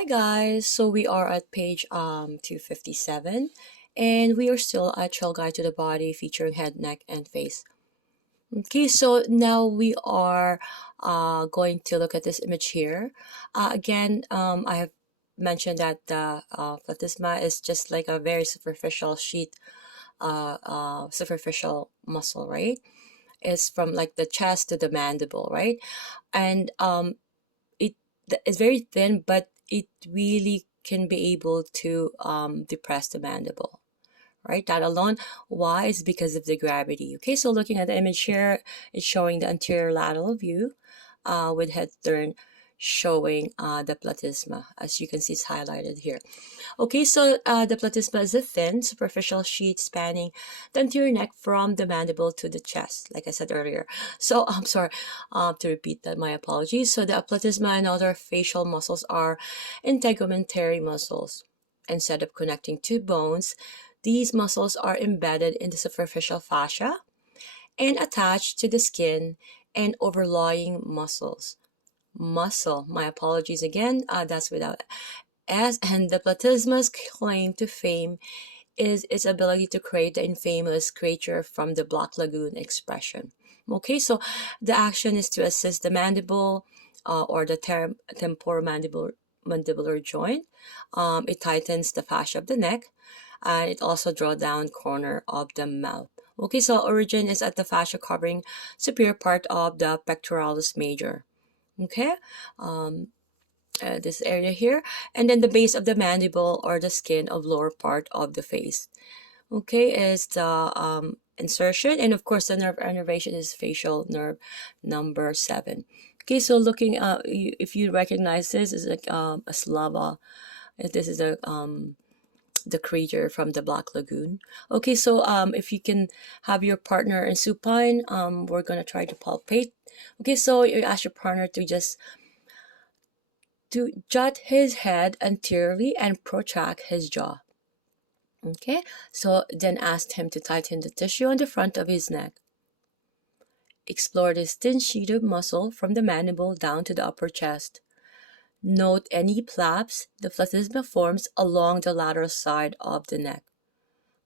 Hi guys, so we are at page 257 and we are still at Shell Guide to the Body featuring head, neck, and face. Okay, so now we are going to look at this image here. Again, I have mentioned that the platysma is just like a very superficial sheet, superficial muscle, right? It's from like the chest to the mandible, right? And it it's very thin, but it really can be able to depress the mandible, right? That alone. Why? Is because of the gravity. Okay, so looking at the image here, it's showing the anterior lateral view with head turn, showing the platysma. As you can see, it's highlighted here. Okay, so the platysma is a thin, superficial sheet spanning the anterior neck from the mandible to the chest, like I said earlier. So I'm sorry to repeat that, my apologies. So the platysma and other facial muscles are integumentary muscles. Instead of connecting two bones, these muscles are embedded in the superficial fascia and attached to the skin and overlying muscles. My apologies again, that's without S. And the platysma's claim to fame is its ability to create the infamous creature from the Black Lagoon expression. Okay, so the action is to assist the mandible or the temporomandibular joint. It tightens the fascia of the neck, and it also draws down corner of the mouth. Okay, so origin is at the fascia covering superior part of the pectoralis major. Okay, this area here, and then the base of the mandible or the skin of lower part of the face. Okay, is the insertion, and of course the nerve innervation is facial nerve number 7. Okay, so looking if you recognize this is like a slava. This is a the creature from the Black Lagoon. Okay, so if you can have your partner in supine, we're gonna try to palpate. Okay, so you ask your partner to just jut his head anteriorly and protract his jaw. Okay, so then ask him to tighten the tissue on the front of his neck. Explore this thin sheet of muscle from the mandible down to the upper chest. Note any flaps the platysma forms along the lateral side of the neck.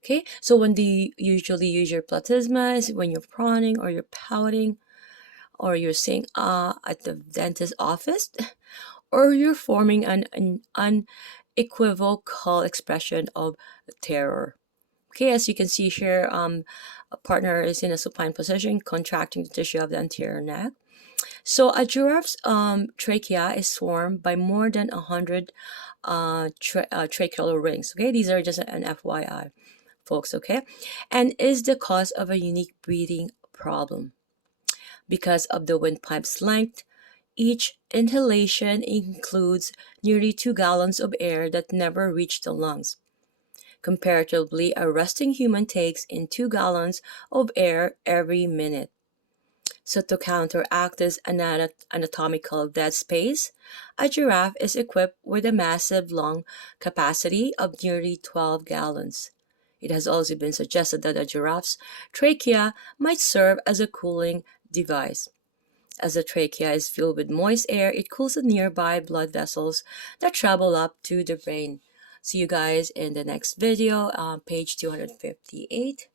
Okay, so when do you usually use your platysma is when you're prawning or you're pouting or you're saying at the dentist's office or you're forming an unequivocal expression of terror. Okay, as you can see here, a partner is in a supine position, contracting the tissue of the anterior neck. So a giraffe's trachea is swarmed by more than 100 tracheal rings. Okay, these are just an FYI, folks. Okay, and is the cause of a unique breathing problem because of the windpipe's length. Each inhalation includes nearly 2 gallons of air that never reach the lungs. Comparatively, a resting human takes in 2 gallons of air every minute. So to counteract this anatomical dead space, a giraffe is equipped with a massive lung capacity of nearly 12 gallons. It has also been suggested that a giraffe's trachea might serve as a cooling device. As the trachea is filled with moist air, it cools the nearby blood vessels that travel up to the brain. See you guys in the next video, page 258.